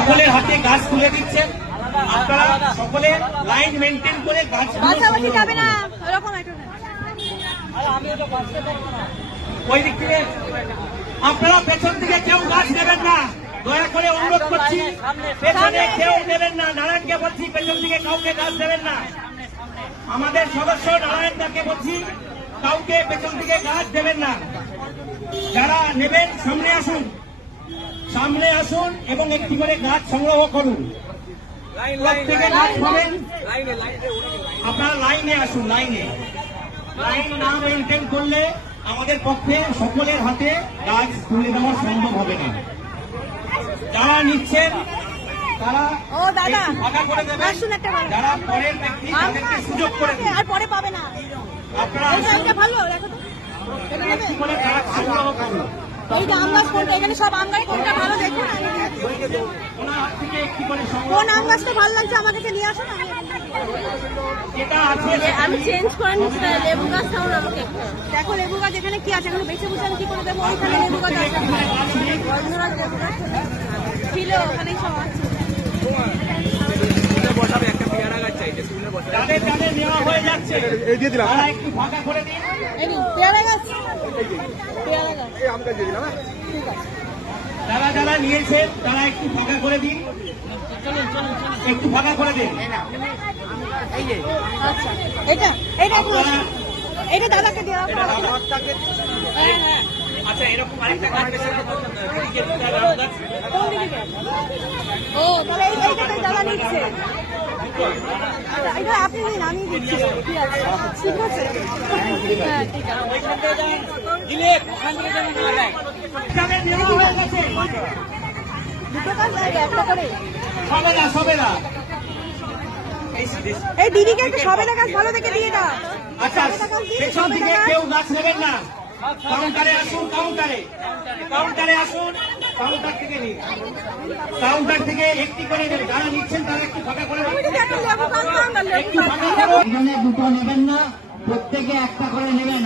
সকলের হাতে গাছ তুলে দিচ্ছেন। আপনারা সকলে লাইন মেনটেন করে গাছ যাবে না। ওই দিক থেকে আপনারা পেছন থেকে কেউ গাছ নেবেন না, দয়া করে অনুরোধ করছি। পেছনে কেউ নেবেন না, নারায়ণকে বলছি পেছন থেকে কাউকে গাছ দেবেন না। আমাদের সদস্য নারায়ণদাকে বলছি কাউকে পেছন থেকে গাছ দেবেন না। যারা নেবেন সামনে আসুন, সামনে আসুন এবং একটি করে গাছ সংগ্রহ করুন। প্রত্যেকে গাছ পাবেন, আপনারা লাইনে আসুন। লাইন না মেনটেন করলে আমাদের পক্ষে সকলের হাতে গাছ তুলে দেওয়া সম্ভব হবে না। যারা নিচ্ছেন তারা ফাঁকা করে দেবেন, যারা পরের ব্যক্তি তাদেরকে সুযোগ করে দিন। আপনারা একটি করে গাছ সংগ্রহ করুন। এখানে সব আম গাছ কোনটা ভালো দেখুন, ওনার হাত থেকে একটি করে কোন আম গাছটা ভালো লাগছে আমাকে নিয়ে আসুন। যেটা আছে আমি চেঞ্জ করে নিচ্ছি। লেবু গাছ তাও আমাকে দেখো, লেবু গাছ এখানে কি আছে এখন বেছে বুঝে আমি কি করে দেবো। ওইখানে লেবু গাছ আছে, ছিল ওখানেই সব আছে। বসাবে একটা পেয়ারা গাছ চাইছে, স্কুলে বসাবে। যাদের যাদের নেওয়া হয়ে যাচ্ছে এই দিয়ে দিলাম, তারা একটু ফাঁকা করে দিন। পেয়ারা গাছ, পেয়ারা গাছ, এই আম গাছ দিয়ে দিলাম। ঠিক আছে। যারা যারা নিয়েছেন তারা একটু ফাঁকা করে দিন, একটু ফাঁকা করে দিন। আচ্ছা, এটা এটা দাদাকে দেওয়া। হ্যাঁ হ্যাঁ, আচ্ছা এরকম আরেকটা গাছ বেছে ও তাহলে এইটাতে দাদা নিচ্ছে। আচ্ছা, এটা আপনি নিন, আমি দিচ্ছি। ঠিক আছে, ঠিক আছে। হ্যাঁ ঠিক আছে। দুটো কাজ একটা করে সবে না এই দিদিকে একটা সবেদা গাছ ভালো দেখে দিয়ে দাও। আচ্ছা পেছন থেকে কেউ গাছ নেবেন না, কাউন্টারে আসুন। কাউন্টারে আসুন, কাউন্টার থেকে নিন। কাউন্টার থেকে একটি করে নেবেন, যারা নিচ্ছেন তারা একটু ফাঁকা করে দুটো নেবেন না, প্রত্যেকে একটা করে নেবেন।